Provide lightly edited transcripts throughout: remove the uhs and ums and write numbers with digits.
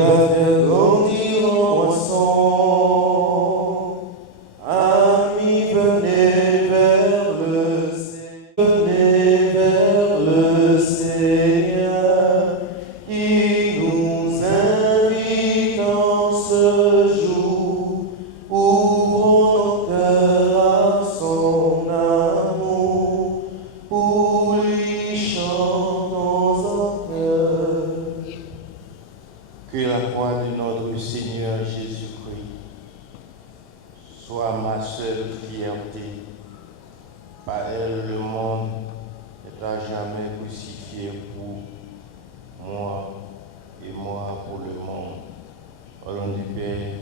va faire grandir en moisson. Amis, venez vers le Seigneur, venez vers le Seigneur, qui nous invite en ce jour. Ouvrons nos cœurs à son amour, pour lui chantons en cœur. Que la croix de notre Seigneur Jésus-Christ soit ma seule fierté. Par elle, le monde est à jamais crucifié pour moi et moi pour le monde. Au nom du Père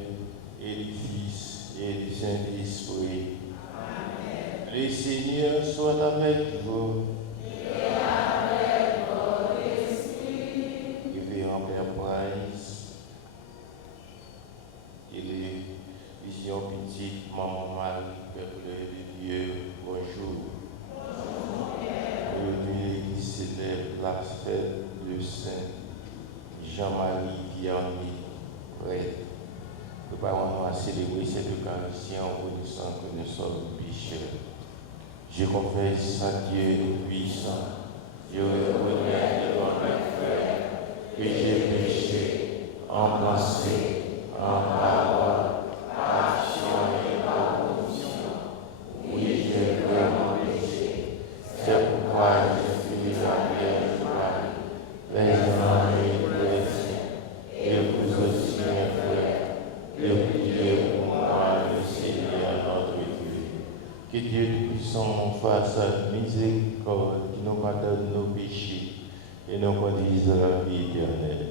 et du Fils et du Saint-Esprit. Amen. Le Seigneur soit avec vous. Et avec votre esprit. Révérend Père Price et les visions petites, Maman Marie, peuple de Dieu, bonjour. Aujourd'hui, l'Église célèbre la fête de Saint Jean-Marie Vianney, prêtre. Préparons-nous à célébrer cette Eucharistie en reconnaissant que nous sommes pécheurs. Je confesse à Dieu Tout-Puissant, je reconnais devant mes frères que j'ai péché en pensée, en parole, par action et par omission. Oui, j'ai vraiment péché. C'est pourquoi je suis la Vierge Marie, les anges et les saints, et vous aussi mes frères, de prier pour moi, le Seigneur notre Dieu. Que Dieu Tout-Puissant fasse miséricorde, qui nous pardonne nos péchés et nous conduise à la vie éternelle.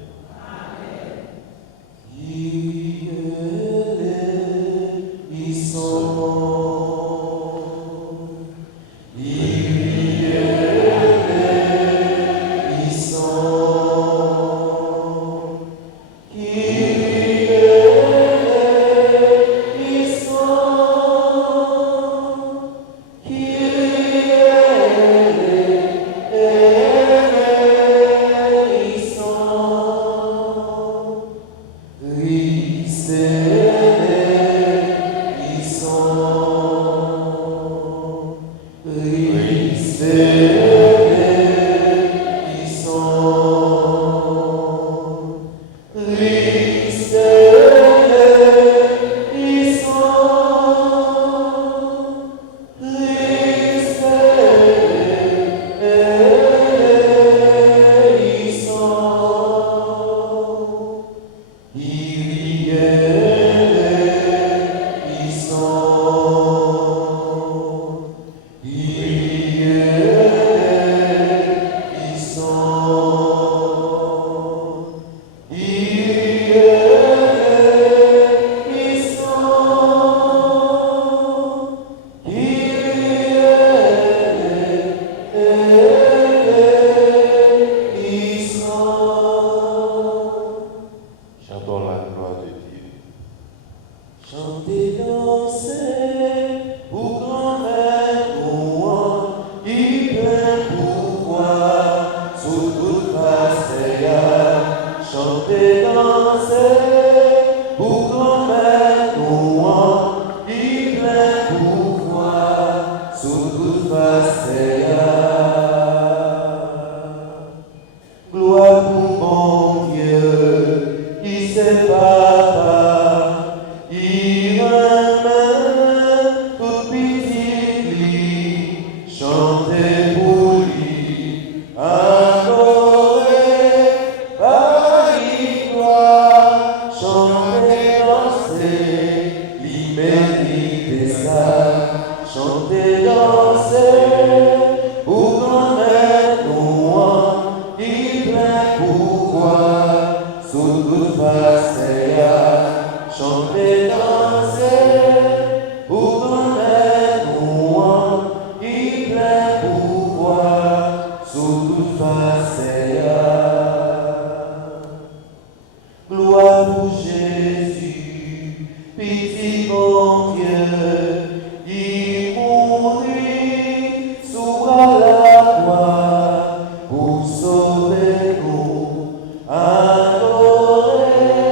Pour sauver nous, adorez.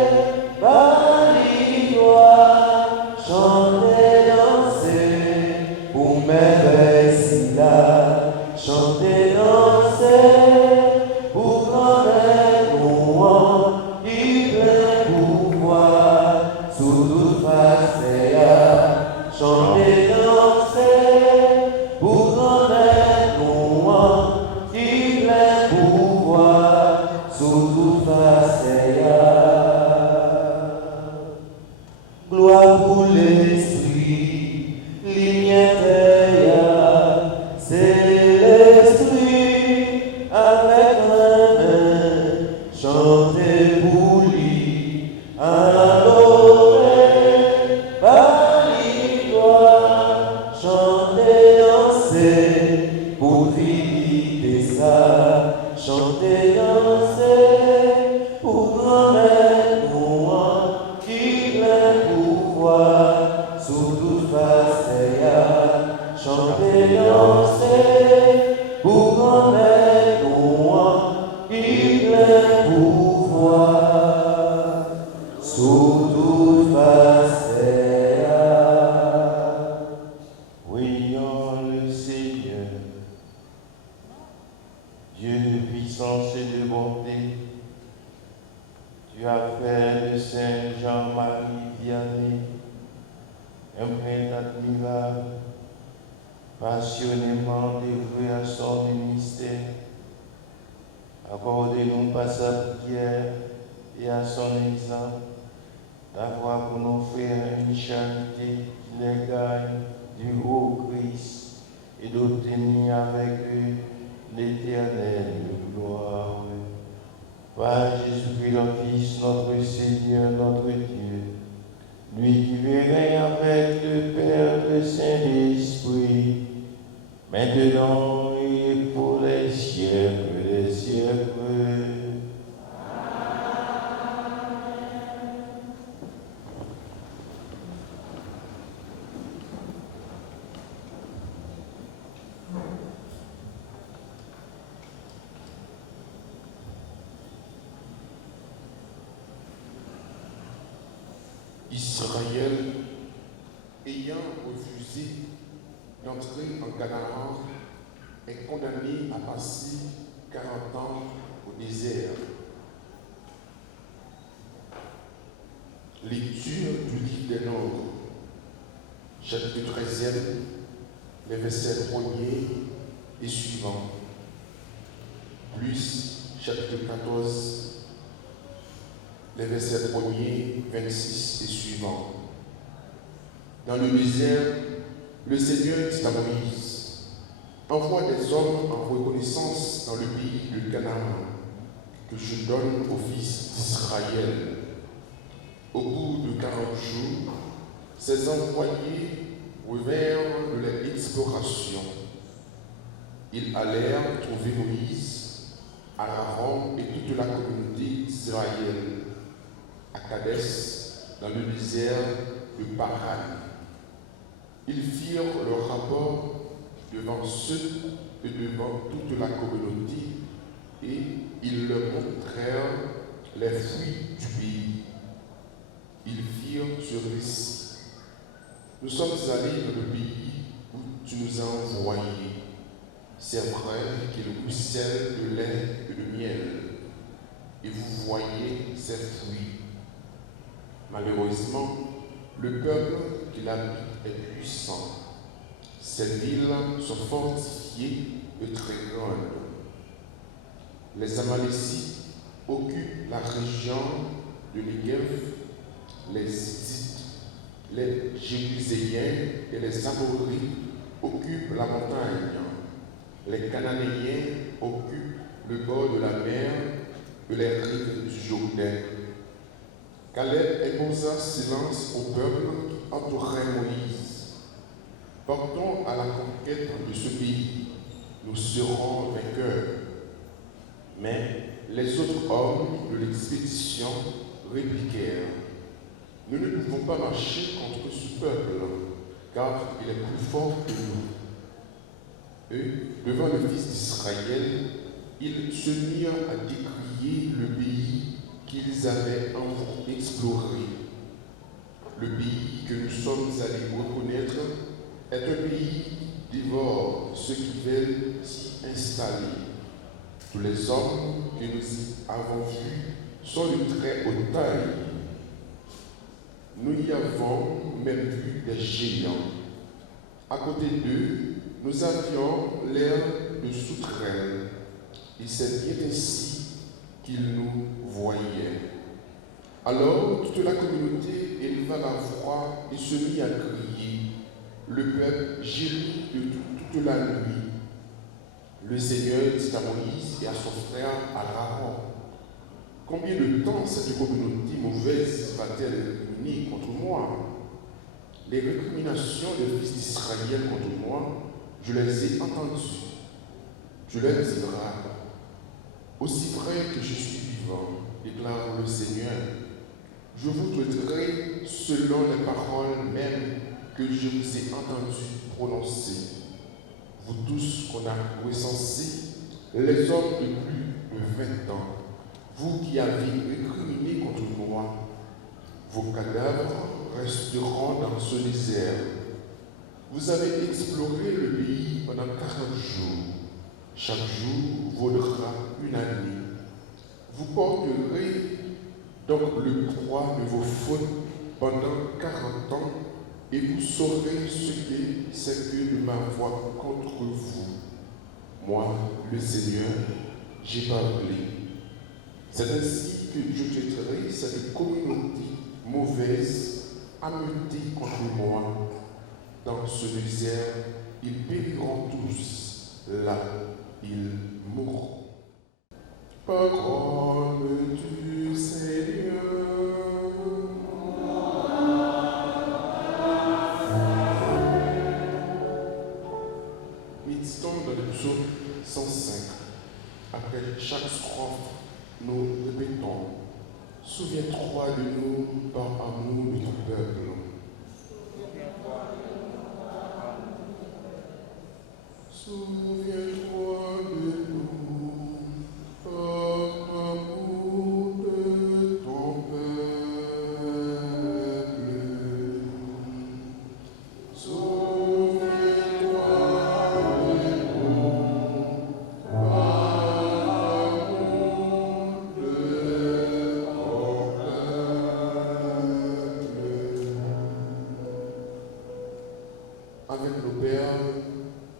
chantez pour lui, adorez, par l'histoire, chantez, dansez, pour trinité ça, chantez, dansez, pour grand-mère nous, qui plein pouvoir, sous toute facette, chantez, dansez, pour grand-mère nous, qui plein pouvoir, sous toute facette. Prions le Seigneur, Dieu de puissance et de bonté. Tu as fait de Saint Jean-Marie Vianney un prêtre admirable, passionnément dévoué à son ministère. Accordez-nous par sa prière et à son exemple d'avoir pour nos frères une charité qui les gagne du haut Christ et d'obtenir avec eux l'éternelle gloire. Par Jésus-Christ, le Fils, notre Seigneur, notre Dieu, lui qui veut règne avec le Père, le Saint-Esprit, maintenant et pour les siècles des siècles. Israël, ayant refusé d'entrer en Canaan, est condamné à passer 40 ans au désert. Lecture du livre des Nombres, chapitre 13e, les versets 1er et suivants, plus chapitre 14, les versets 1er, 26 et suivants. Dans le désert, le Seigneur dit à Moïse, envoie des hommes en reconnaissance dans le pays de Canaan, que je donne aux fils d'Israël. Au bout de 40 jours, ces envoyés revinrent de l'exploration. Ils allèrent trouver Moïse, Aaron et toute la communauté d'Israël à Kadès, dans le désert de Paran. Ils firent leur rapport devant ceux et devant toute la communauté, et ils leur montrèrent les fruits du pays. Ils firent ce récit. Nous sommes allés dans le pays où tu nous as envoyés. C'est vrai qu'il ruisselle de lait et de miel, et vous voyez ses fruits. Malheureusement, le peuple qui l'habite est puissant. Ces villes sont fortifiées et très grandes. Les Amalécites occupent la région de Negev, les Hittites, les Jébuséens et les Amorites occupent la montagne. Les Cananéens occupent le bord de la mer et les rives du Jourdain. Caleb imposa silence au peuple qui entourait Moïse. Partons à la conquête de ce pays, nous serons vainqueurs. Mais les autres hommes de l'expédition répliquèrent, nous ne pouvons pas marcher contre ce peuple, car il est plus fort que nous. Eux, devant le fils d'Israël, ils se mirent à décrier le pays qu'ils avaient exploré. Le pays que nous sommes allés reconnaître est un pays qui dévore ceux qui veulent s'y installer. Tous les hommes que nous y avons vus sont de très haute taille. Nous y avons même vu des géants. À côté d'eux, nous avions l'air de sauterelles, et c'est bien ainsi qu'ils nous voyaient. Alors toute la communauté éleva la voix et se mit à crier. Le peuple gémit de toute la nuit. Le Seigneur dit à Moïse et à son frère Aaron, Combien de temps cette communauté mauvaise va-t-elle récriminer contre moi? Les récriminations des fils d'Israël contre moi, je les ai entendues. Tu leur diras, aussi vrai que je suis vivant, déclare le Seigneur, je vous traiterai selon les paroles mêmes que je vous ai entendues prononcer. Vous tous qu'on a recensés, les hommes de plus de 20 ans, vous qui avez récriminé contre moi, vos cadavres resteront dans ce désert. Vous avez exploré le pays pendant 40 jours. Chaque jour vaudra une année. Vous porterez donc le poids de vos fautes pendant 40 ans et vous saurez ce que c'est que de ma voix contre vous. Moi, le Seigneur, j'ai parlé. C'est ainsi que je traiterai cette communauté mauvaise, ameutée contre moi. Dans ce désert, ils périront tous. Là, ils mourront. Parole du Seigneur. Méditons dans le psaume 105. Après chaque strophe, nous répétons: souviens-toi de nous par amour de ton peuple. Souviens-toi de nous par amour de ton peuple. Souviens-toi de nous par amour de ton peuple. Avec nos pères,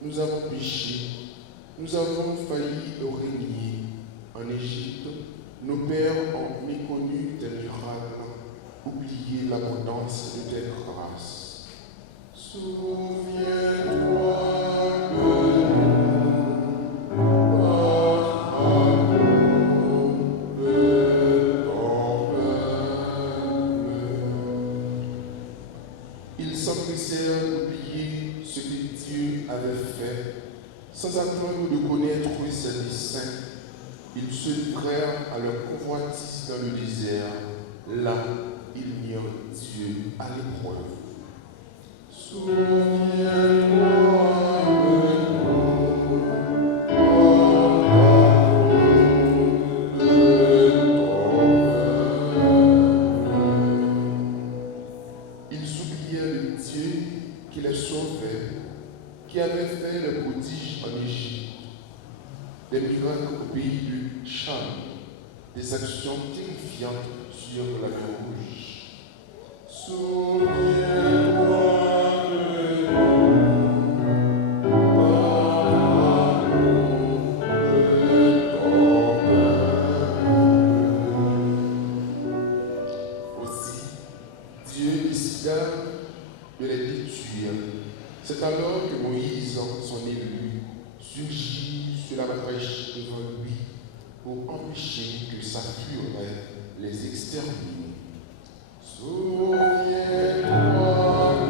nous avons péché, nous avons failli régner. En Égypte, nos pères ont méconnu tes miracles, oublié l'abondance de tes grâces. Souviens-toi de nous par amour de ton peuple. Ils s'empressèrent d'oublier ce que Dieu avait fait. Sans attendre de connaître ses desseins, ils se livrèrent à leur convoitise dans le désert. Là, ils mirent Dieu à l'épreuve. Souviens-toi de nous par amour de ton peuple. Ils oublièrent le Dieu qui les sauvait, qui avait fait le prodige en Égypte, des miracles au pays du Cham, des actions terrifiantes sur la mer Rouge. Souviens-toi de nous par amour de ton peuple. Aussi, Dieu décida de les détruire. C'est alors que Moïse, son élu, surgit sur la brèche devant lui pour empêcher que sa fureur les extermine. Souviens-toi de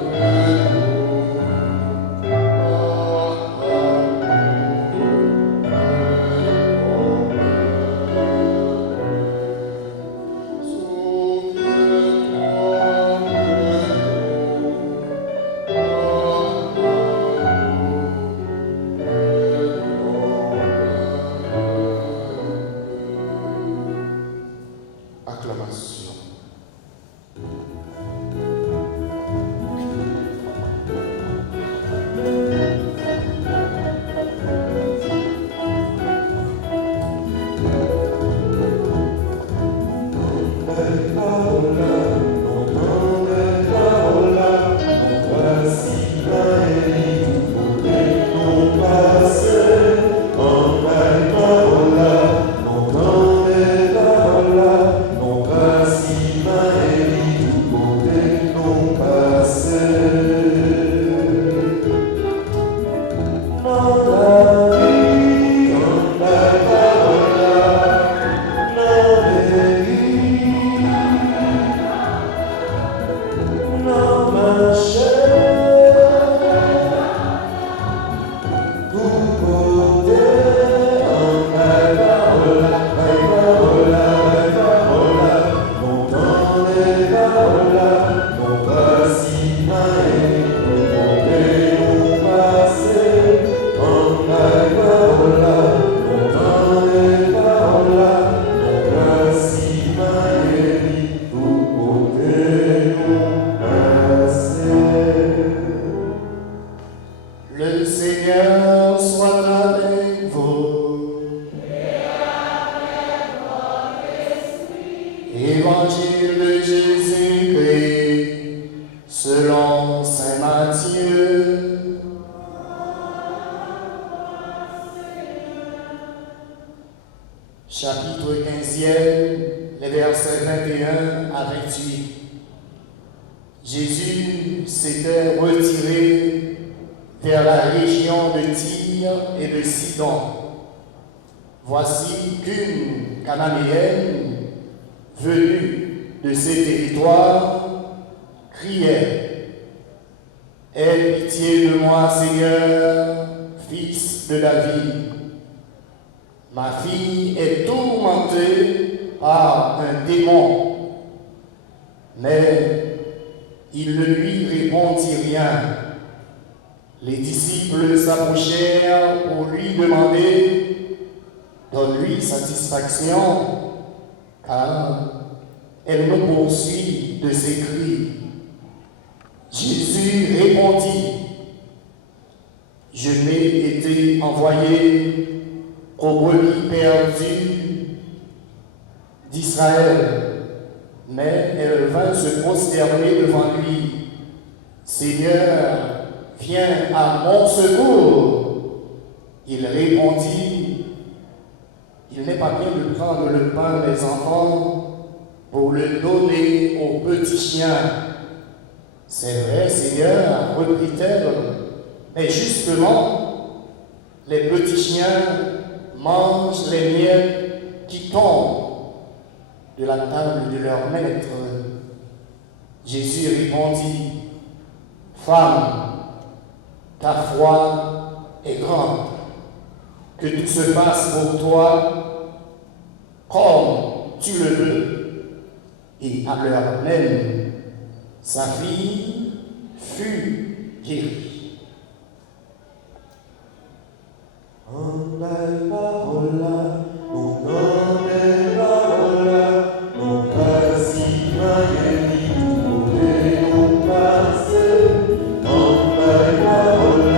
nous par amour de ton peuple. Souviens-toi de nous par acclamation. Parola, non Évangile de Jésus-Christ, selon saint Matthieu. Chapitre 15e, les versets 21 à 28. Jésus s'était retiré vers la région de Tyr et de Sidon. Voici qu'une Cananéenne venue de ces territoires criait: « Aie pitié de moi, Seigneur, fils de David. Ma fille est tourmentée par un démon. » Mais il ne lui répondit rien. Les disciples s'approchèrent pour lui demander: « Donne-lui satisfaction, car elle me poursuit de ses cris. » Jésus répondit: « Je n'ai été envoyé qu'aux brebis perdues d'Israël. » Mais elle vint se prosterner devant lui. « Seigneur, viens à mon secours. » Il répondit: « Il n'est pas bien de prendre le pain des enfants pour le donner aux petits chiens. » « C'est vrai, Seigneur, reprit-elle, mais justement, les petits chiens mangent les miettes qui tombent de la table de leur maître. » Jésus répondit: « Femme, ta foi est grande, que tout se passe pour toi comme tu le veux. » Et à l'heure même, sa fille fut guérie. En belle parole, mon nom est parole, mon Père si magnifique, nous passer. En belle parole,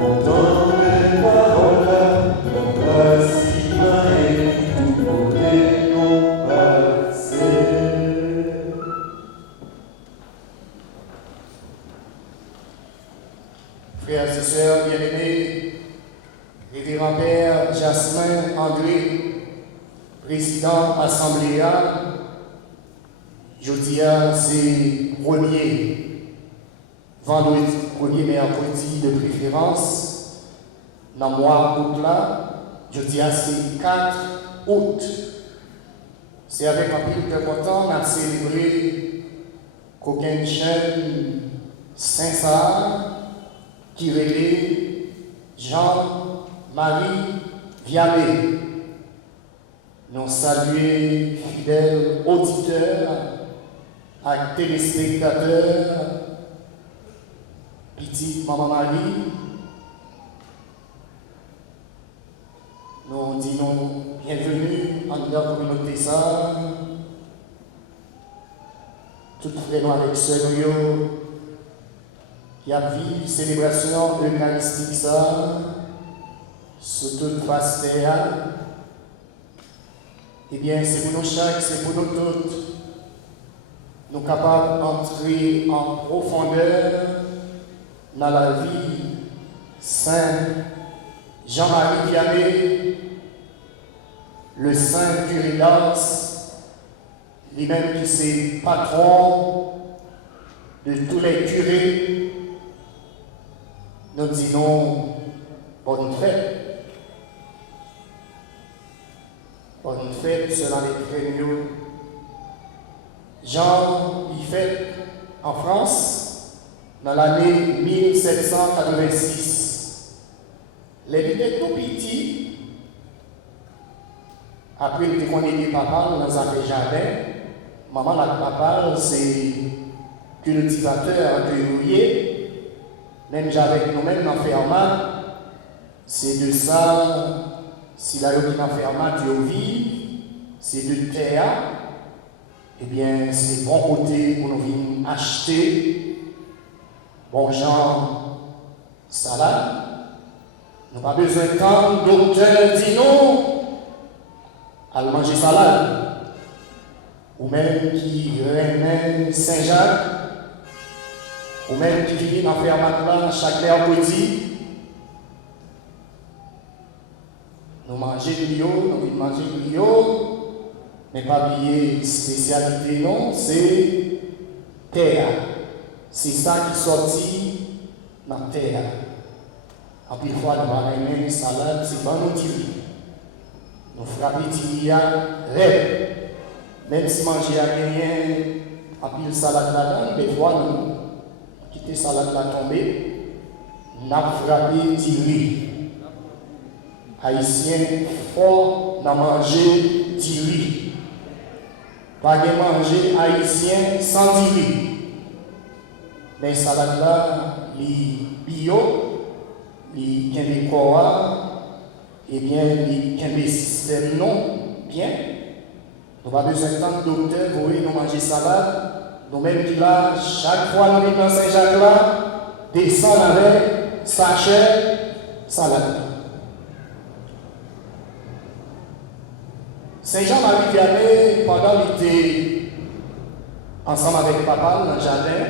mon nom est parole, mon Père si magnifique, nous passer. Frères et sœurs bien-aimés, révérend Père Jasmin André, président Assembléa, jeudi c'est premier mercredi de préférence, dans le mois août là, jeudi c'est 4 août. C'est avec un peu de content qu'on a célébré qu'aucun chaîne Saint-Sar, qui relève Jean-Marie Vianney. Nous saluons fidèles auditeurs et téléspectateurs, petite maman Marie. Nous disons bienvenue en notre communauté ça. Tout frère avec sœur qui a vécu célébration eucharistique ça, sous toute face terre. Eh bien, c'est pour nous chaque, c'est pour nous toutes, nous capables d'entrer en profondeur dans la vie Saint Jean-Marie Vianney, le Saint curé d'Ars, lui-même qui c'est patron de tous les curés. Nous disons bonne fête. Bonne fête selon les créneaux. Jean y fête en France dans l'année 1786. Les était tout petit. Après, il était connu papa dans un jardin. Maman, la papa, c'est cultivateur de rouillé. Même avec nous-mêmes dans l'enfermement, c'est de ça, si la qui l'enfermement Dieu vit, c'est de terre, eh bien, c'est bon côté pour nous venir acheter, bon genre, salade. Nous n'avons pas besoin de temps, docteur dit non, à manger salade. ou même qui remet Saint-Jacques, ou même qui vient en faire matelas chaque mercredi. Nous mangeons du lion, nous venons manger du lion, mais pas oublier spécialité, non, c'est terre. C'est ça qui sortit dans la terre. En plus, fois, nous avons une salade, c'est bon, nous tirons. Nous frappons les rêve. Même si manger à rien, en plus, salade là-dedans, des fois, nous quittons la salade là tomber, nous avons frappé les Haïtiens fort dans manger du riz. Pas de manger haïtien sans du riz. Mais salade là, les bio, les québécois, et bien les systèmes non bien. Nous n'avons pas besoin de tant de docteurs pour nous manger salade. Nous-mêmes qui là, chaque fois nous venons dans Saint-Jacques là, descend avec sachet salade. Saint-Jean-Marie Vianney, pendant qu'il était ensemble avec papa dans le jardin,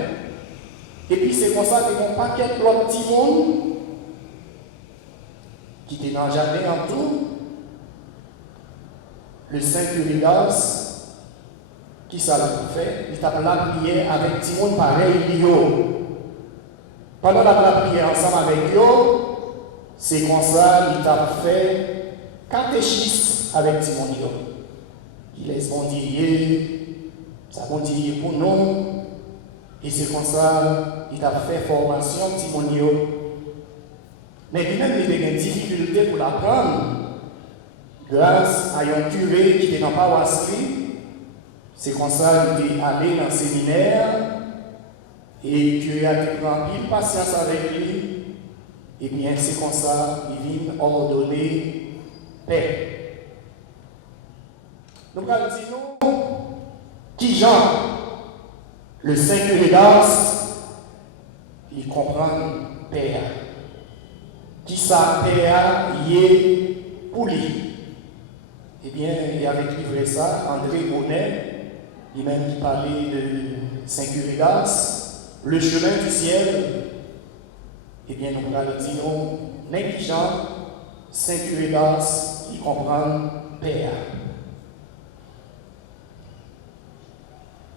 et puis c'est comme ça qu'il y a un paquet de petits monde qui était dans le jardin en tout. Le Saint-Curidas, qui ça l'a fait, il t'a la prière avec petit monde pareil, pendant la prière ensemble avec eux, c'est comme ça qu'il t'a fait catéchisme avec petit monde. Il laisse bon dire, ça bon dire pour nous, et c'est comme ça qu'il a fait formation petit monde. Mais lui-même, il a eu des difficultés pour l'apprendre, grâce à un curé qui était dans la paroisse. C'est comme ça qu'il est allé dans le séminaire, et le curé a pris patience avec lui, et bien c'est comme ça qu'il vient ordonner paix. Nous allons dire nous, qui Jean, le Saint-Curidas, il comprend Père. Qui ça, Père, il est pour lui. Eh bien, il avait livré ça, André Bonnet, lui-même qui parlait de Saint-Curidas, le chemin du ciel. Eh bien, nous allons dire nous, négligent, Saint-Curidas, il comprend Père.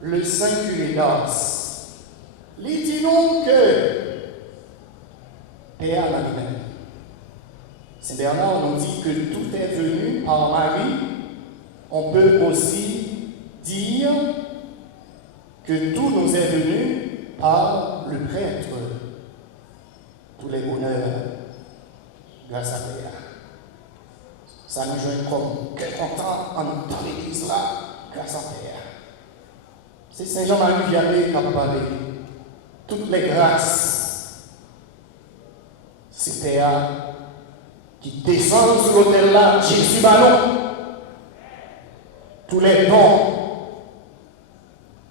Le Saint-Curidas, il dit non que Père la lui-même. Saint Bernard nous dit que tout est venu par Marie. On peut aussi dire que tout nous est venu par le prêtre. Tous les bonheurs grâce à Père. Ça nous joint comme quel content dans l'église là, grâce à Père. C'est Saint Jean-Marie Vianney qui a parlé. Toutes les grâces, c'est Père qui descend sur l'autel là, Jésus Ballon. Tous les dons,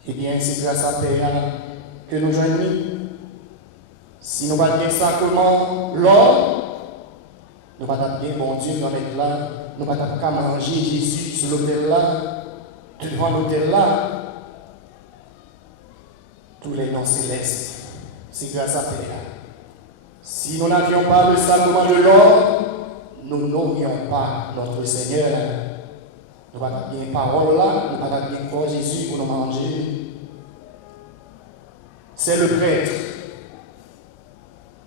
eh bien, c'est grâce à Père que nous joignons. Si nous n'avons pas bien sacrement l'or, nous n'avons pas bien bon Dieu dans mettre là, nous n'avons pas qu'à manger Jésus sur l'autel là, devant l'autel là. Tous les noms célestes, c'est grâce à Père. Si nous n'avions pas le sacrement de l'or, nous n'aurions pas notre Seigneur. Nous n'avons pas bien parole là, nous n'avons pas bien corps Jésus pour nous manger. C'est le prêtre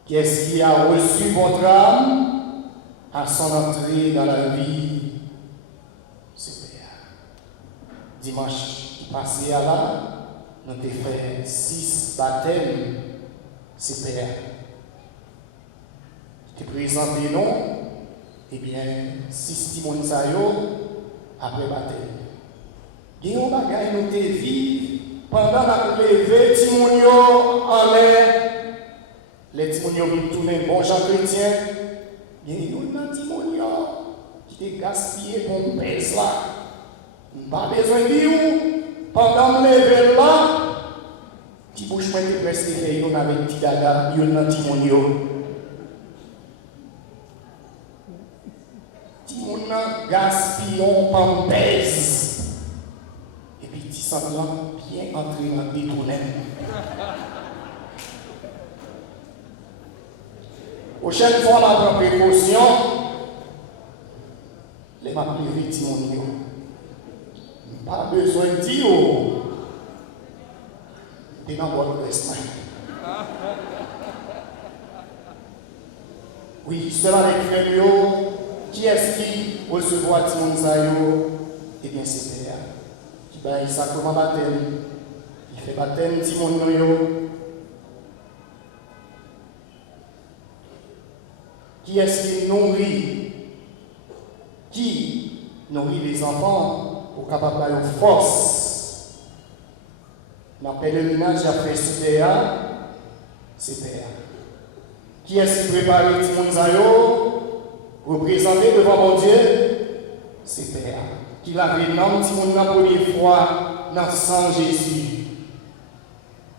qui est-ce qui a reçu votre âme à son entrée dans la vie. C'est Père. Dimanche passé à là, nous avons fait 6 baptêmes, c'est Père. Tu présenté non, eh bien, 6 Timonsayo après baptême. Il y a un bagage nous te vivre pendant la levée Timonio en l'air. Les Timonio viennent tourner bon Jean chrétien. Il y a un Timonio qui te gaspillé pour un pèse là. Pas besoin de dire pendant le lever là, petit bouche moi qui presque fait, on avait petit dada, il y a un Timonio. Timonio gaspillon pampès. Et puis, ça va bien entrer dans des tournées. Prochaine fois, on prend précaution, les m'a plus vite, pas besoin de dire, et dans votre destin. Oui, cela avec frère, qui est-ce qui recevoir Timonsayo? Eh bien, c'est Père. Qui baille sacrement baptême. Il fait baptême Timonsayo. Qui est-ce qui nourrit? Qui nourrit les enfants pour capable d'avoir force? Dans le pèlerinage après Père, c'est Père. Qui est-ce qui prépare Timonsayo? Représenté devant mon Dieu, c'est Père. Qui l'a renommé Timon la première fois dans le sang Jésus.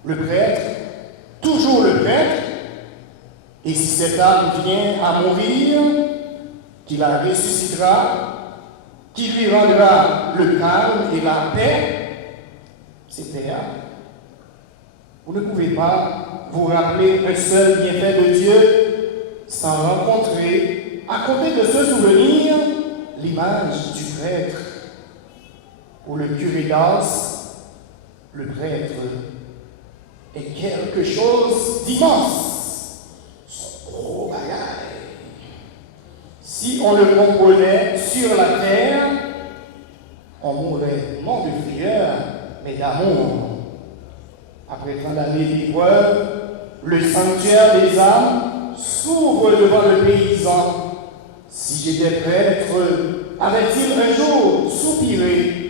Le prêtre, toujours le prêtre, et si cette âme vient à mourir, qui la ressuscitera, qui lui rendra le calme et la paix, c'est Père. Vous ne pouvez pas vous rappeler un seul bienfait de Dieu sans rencontrer, à côté de ce souvenir, l'image du prêtre. Pour le curé d'Ars, le prêtre est quelque chose d'immense. Son gros bagaille. Si on le comprenait sur la terre, on mourrait non de frayeur, mais d'amour. Après tant d'années d'épreuve, le sanctuaire des âmes s'ouvre devant le paysan. Si j'étais prêtre, avait-il un jour soupiré?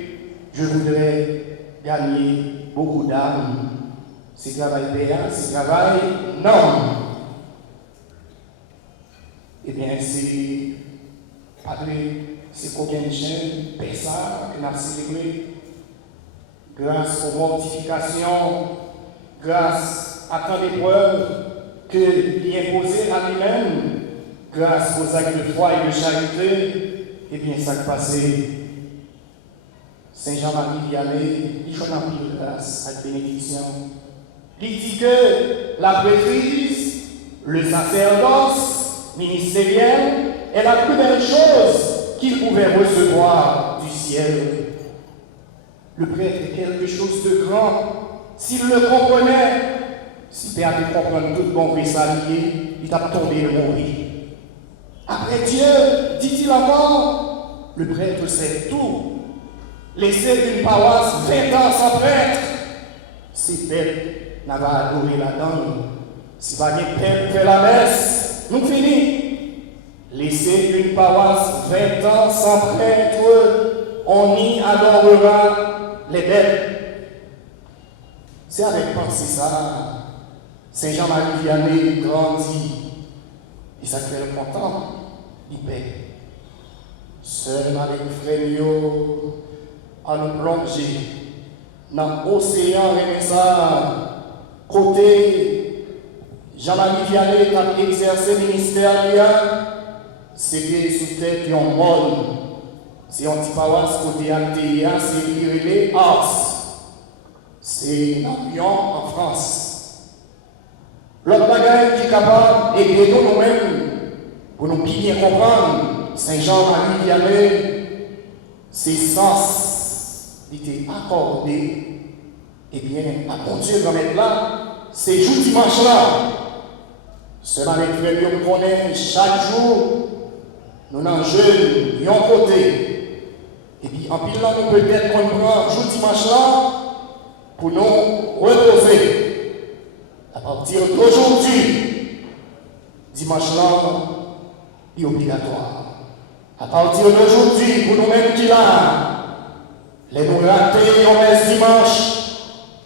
Je voudrais gagner beaucoup d'âmes. C'est travail payant, c'est travail non. Eh bien, c'est qu'aucun chien, Pessah, que nous avons célébré. Grâce aux mortifications, grâce à tant d'épreuves qu'il imposait à lui-même, grâce aux actes de foi et de charité, eh bien, ça a passé. Saint Jean-Marie Vianney, il en a pris de grâce à la bénédiction. Il dit que la prêtrise, le sacerdoce ministériel est la plus belle chose qu'il pouvait recevoir du ciel. Le prêtre est quelque chose de grand. S'il le comprenait, si Père de comprendre tout bon Vessalier, il t'a tombé le mourir. Après Dieu, dit-il encore, le prêtre sait tout. Laisser une paroisse 20 ans sans prêtre, c'est bête, n'a pas adoré la dame. Si pas bien père fait la messe, nous finissons. Laisser une paroisse 20 ans sans prêtre, on y adorera les bêtes. C'est avec pensée ça. Saint Jean-Marie Vianney grandit. Et ça fait le content, il paie. Seul avec Frémio, à nous plonger dans l'océan renaissant. Côté Jean-Marie Vianney a exercé le ministère, c'est sous tête d'un molle. C'est un petit paroisse côté Altéa, c'est Irélé Ars. C'est Napoléon en France. L'autre bagage qui est capable d'aider nous-mêmes pour nous bien comprendre, Saint-Jean-Marie Vianney, ses sens étaient accordés. Eh bien, à mon Dieu, comme être là, c'est jour dimanche là. Seulement avec frère, nous connaissons chaque jour, nous n'en jeûne, d'un côté. Et puis, en pile là, nous peut-être qu'on prend jour dimanche là pour nous reposer. À partir d'aujourd'hui, dimanche là, il est obligatoire. À partir d'aujourd'hui, pour nous-mêmes qui là, les nous rater en messe dimanche,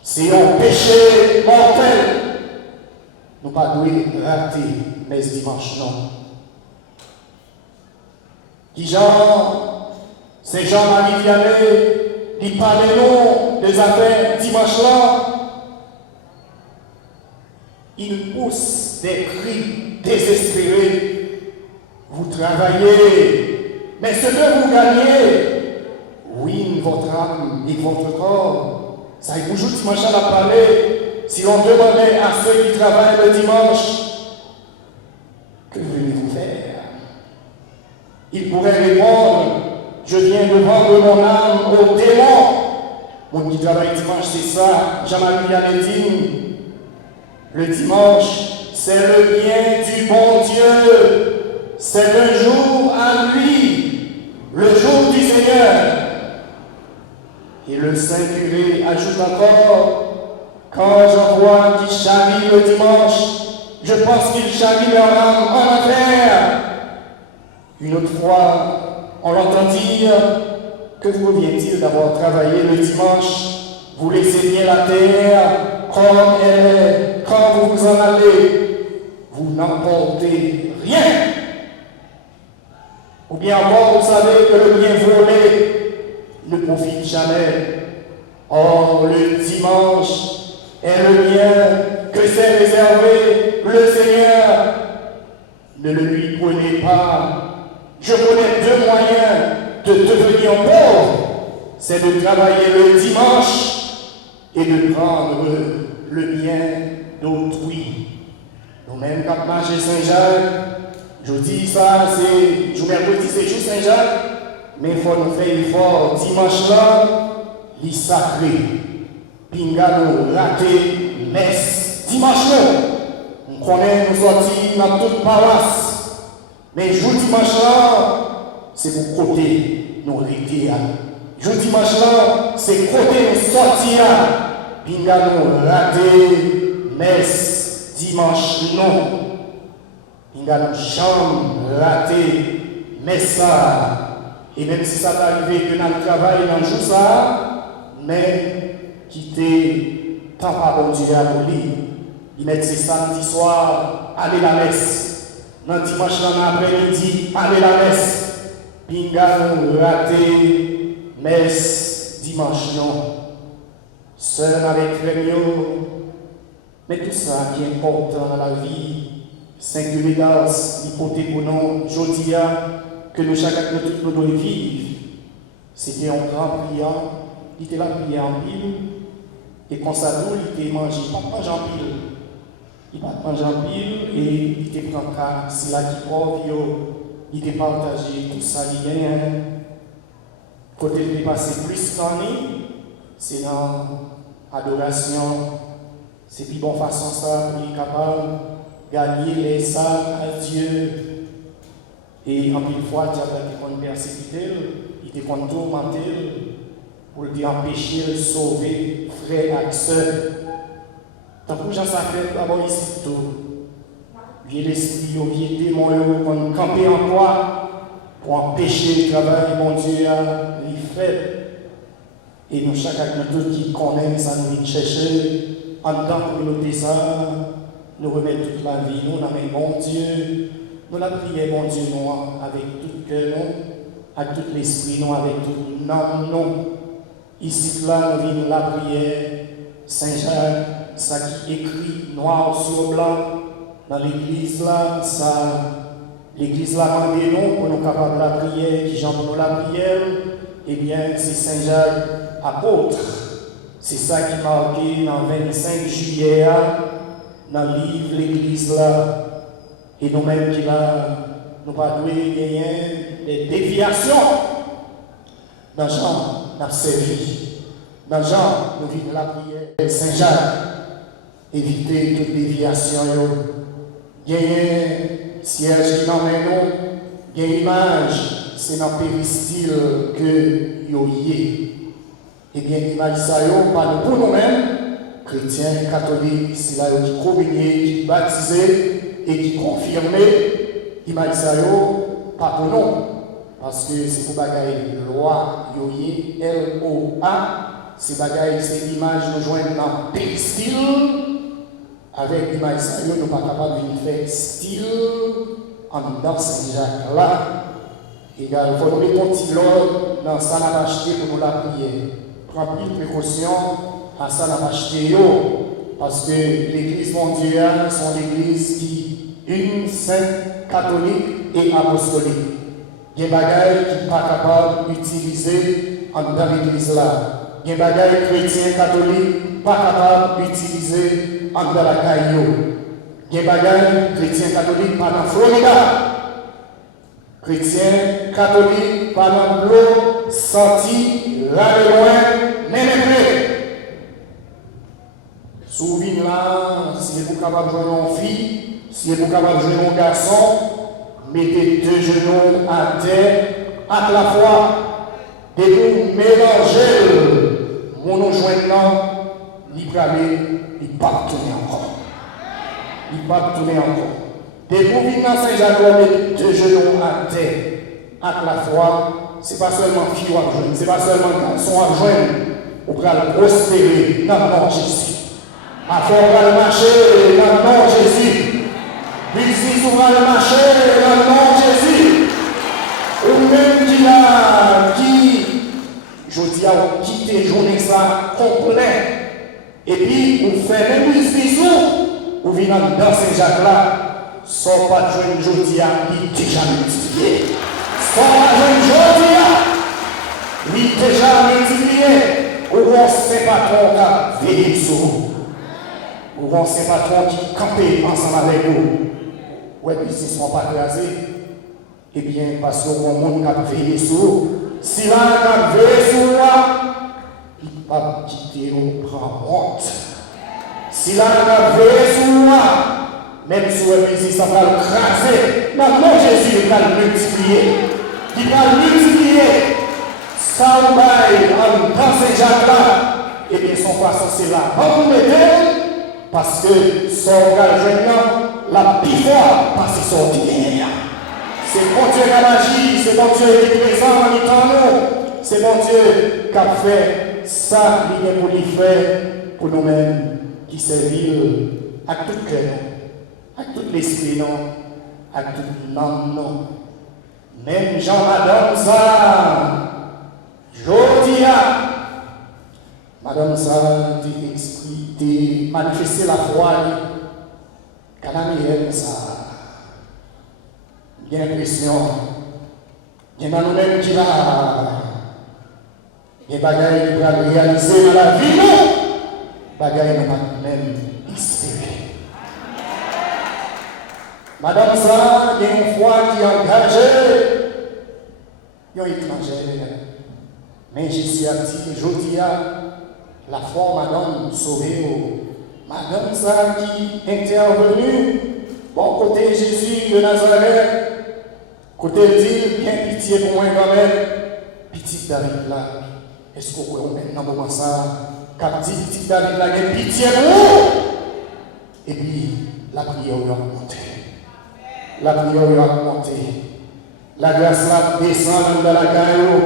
c'est un péché mortel. Nous ne pas rater messe dimanche, non. Qui genre, c'est Jean-Marie Vianney, qui parle nous des affaires dimanche là, il pousse des cris désespérés. Vous travaillez, mais ce que vous gagnez, ruine votre âme et votre corps. C'est pour jour dimanche à la parler. Si on demandait à ceux qui travaillent le dimanche, que venez-vous faire? Ils pourraient répondre, je viens de vendre mon âme au démon. Mon qui travaille dimanche, c'est ça. Jean-Marie Amédine. Le dimanche, c'est le bien du bon Dieu. C'est un jour à lui, le jour du Seigneur. Et le Saint-Curé ajoute encore, quand j'en vois qui charrie le dimanche, je pense qu'ils charrient leur âme en affaire. Une autre fois, on l'entend dire, que vous vient-il d'avoir travaillé le dimanche? Vous laissez bien la terre comme elle est. Quand vous vous en allez, vous n'emportez rien. Ou bien encore, vous savez que le bien volé ne profite jamais. Or, le dimanche est le bien que s'est réservé le Seigneur. Ne le lui prenez pas. Je connais deux moyens de devenir pauvre. C'est de travailler le dimanche et de prendre le bien d'autrui. Nous-mêmes, quand marcher Saint-Jacques, je dis ça, c'est mercredi, c'est jour Saint-Jacques, mais il faut nous faire effort. Dimanche là, il sacré. Pingano, raté, messe. Dimanche là, on connaît, nous sortis dans toute paroisse. Mais jour dimanche là, c'est pour côté nous rester. Jour dimanche là, c'est côté nous sortir. Pingano, raté, messe. Dimanche non. Pingano, chambre, raté, messe ça. Et même si ça t'arrive que dans le travail, dans le jour ça, mais quitter tant pas bon Dieu à nous lire. Il met ses samedi soir, aller la messe. Dans dimanche après-midi, aller la messe. Pingano, raté, messe, dimanche non. Seul avec frère. Mais tout ça qui est important dans la vie, Saint-Guridas, l'hypothèque pour nous, Jodia, que nous chacun nous devons vivre. C'était un grand prière, il était là prière en pile, et quand ça doit, il était mangé, il ne pas manger en pile. Il ne pas manger en pile, et il était pris en cas, c'est là qu'il pauvre, il était partagé, tout ça, il y a un côté de passer plus d'années, c'est dans l'adoration, c'est plus bonne façon ça, pour être capable de gagner les âmes à Dieu. Et en pile fois, Dieu a été contre persécuter, il était contre tourmenter, pour lui empêcher de sauver frère et sœur. Tant que Jean s'appelle d'abord ici tout. Vieux l'esprit, vieux démon, pour camper en toi, pour empêcher le travail, mon Dieu, à lui faire. Et nous, chacun de nous qui connaissent, ça nous vient chercher, en tant que communauté, ça, nous remettre toute la vie, nous, dans les bon Dieu. Nous la prions, mon Dieu, nous, avec tout cœur, avec tout l'esprit, nous, avec tout l'âme, nous. Ici, là, nous venons la prière, Saint-Jacques, ça qui écrit noir sur blanc, dans l'église, là, ça, l'église, là, demandez-nous pour nous capables de la prière, qui j'en pour nous la prière, eh bien, c'est Saint-Jacques, apôtre. C'est ça qui est marqué dans le 25 juillet, dans le livre l'église, là. Et nous-mêmes qui là, nous pas gagner des déviations. Dans le genre, nous avons servi. Dans le genre, nous vivons la prière. Saint-Jacques, éviter toute déviation. Gagner siège qui dans nous, gagner image, c'est dans le péristyle que nous y. Eh bien, l'image ça, pas pour nous-mêmes, chrétiens, catholiques, c'est là qui communiquent, qui baptisés. Et qui confirmait l'image ça pas pour nous parce que c'est pour bagaille loi yoye LOA c'est bagaille c'est l'image nous joindre dans péristyle avec l'image ça nous pas capable de faire style en dans Saint-Jacques là égal faut nous mettre un petit l'ordre dans ça n'a pas acheté pour nous la prière prends plus de précaution à ça n'a pas acheté parce que l'église mondiale sont l'église qui une sainte catholique et apostolique. Il y a des bagages qui ne sont pas capables d'utiliser dans l'église là. il y a des bagages chrétiens catholiques pas capables d'utiliser en de la caillou. Il y a des bagages chrétiens catholiques pas dans Florida. Chrétiens catholiques pas dans l'eau, senti, là de loin, même près. Souvenez là, si vous êtes capable de jouer une fille, si vous êtes capable de jouer un garçon, mettez deux genoux à terre à la fois. Et vous mélangez mon joignant, il va pas tourner encore. Il va tourner encore. Et vous venez dans Saint-Jacques, mettez deux genoux à terre à la fois. Ce n'est pas seulement fille à joindre, ce n'est pas seulement garçon à joindre. Vous pouvez prospérer dans le nom de Jésus. À faire le marché dans le nom de Jésus. Ici, vous allez marcher dans le nom de Jésus. Ou même qui, je dis à vous, quitter journée ça complet. Et puis, vous faites même des bisous, vous venez dans Saint-Jacques là, sans pas de joindre aujourd'hui, il est déjà multiplié. Sans pas de joindre aujourd'hui, il est déjà multiplié. Ou on ne sait pas trop qu'à veiller sur vous. Ou on ne sait pas trop qui camper ensemble avec vous. Ouais, puis s'ils ne sont pas crasés, eh bien, parce que mon monde a veillé sur vous. Si là, on a veillé sur moi, il ne va pas quitter ou prendre honte. Si là, on a veillé sur moi, même si vous avez ça va le craser, non, Jésus, il va le multiplier. Il va le multiplier. Ça, on va dans ces gens-là, eh bien, son façon, c'est là. On vous mettez, parce que son gagnant, la pifoi, parce que son dîner. C'est bon Dieu qui a agi, c'est bon Dieu qui est présent en nous. C'est bon Dieu qui a fait ça, il est pour lui faire, pour nous-mêmes, qui servir à tout cœur, à tout l'esprit, à toute l'âme. Même Jean-Madame ça, Jodia, Madame ça, dit esprit, dit manifester la foi, canadienne ça. Il y a l'impression, il y a nous-mêmes qui l'a, il y a des bagages qui vont réaliser dans la vie, des bagages qui vont même espérer. Madame ça, il y a une foi qui est engagée, il y a une étrangère. Mais Jésus a dit, je dis à la foi, madame, sauvée, madame ça qui est intervenue, bon côté Jésus de Nazareth, côté dit, bien pitié pour moi quand même, petit David là, est-ce que vous pouvez maintenant moment ça, quand dit petit David là, bien pitié pour vous, et puis la prière va monter, la prière va monter, la grâce là descend dans la caillou,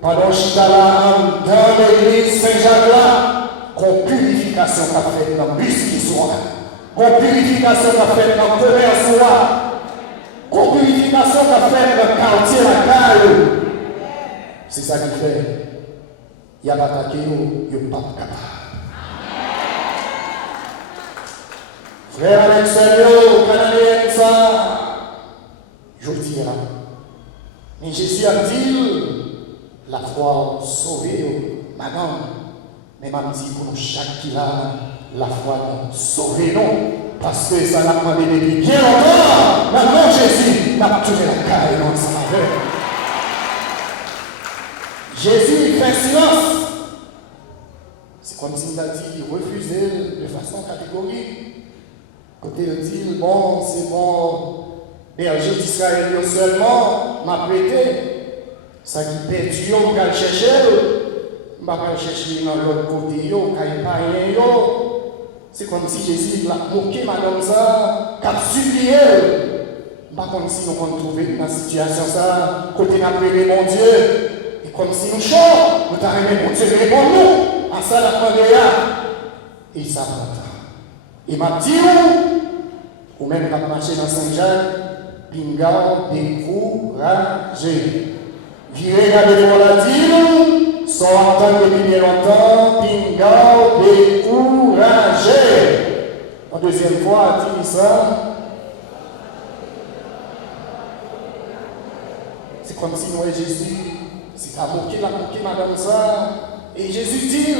pendant chita là, dans l'église Saint-Jacques là, qu'on purification qu'a fait dans le bus qui soit. Qu'on purification qu'a fait dans le commerce là. Qu'on purification qu'a fait dans le quartier la caille. C'est ça qu'il fait. Il a attaqué, il n'est pas capable. Frère Alexandre, Canadien, ça, je dis là. Mais Jésus a dit, la foi sauvée, madame. Mais m'a dit pour nous, chaque qui a la foi sauvée, non. Parce que ça l'a demandé depuis bien longtemps. Maintenant, Jésus n'a tourné la caille dans sa faveur. Jésus fait silence. C'est comme s'il a dit, refusé de façon catégorique. Côté il dit, bon, c'est bon, berger d'Israël seulement m'a prêté. Ça qui perdu, on va chercher. On va chercher dans l'autre côté, on va pas rien. C'est comme si Jésus l'a moqué, madame ça, qu'a supplié. Pas comme si nous nous trouvions dans une situation ça, côté n'a prié mon Dieu. Et comme si nous chantons, nous t'arrivons, mon Dieu, répond-nous. À ça, la demandé. Et ça prend. Et m'a dit, ou même quand marché dans Saint-Jacques, Pingal découragé. Virez regardez la dire, sans attendre depuis bien longtemps, Pingal découragé. En deuxième fois, dit ça. C'est comme si nous, Jésus, c'est à moquer madame ça. Et Jésus dit,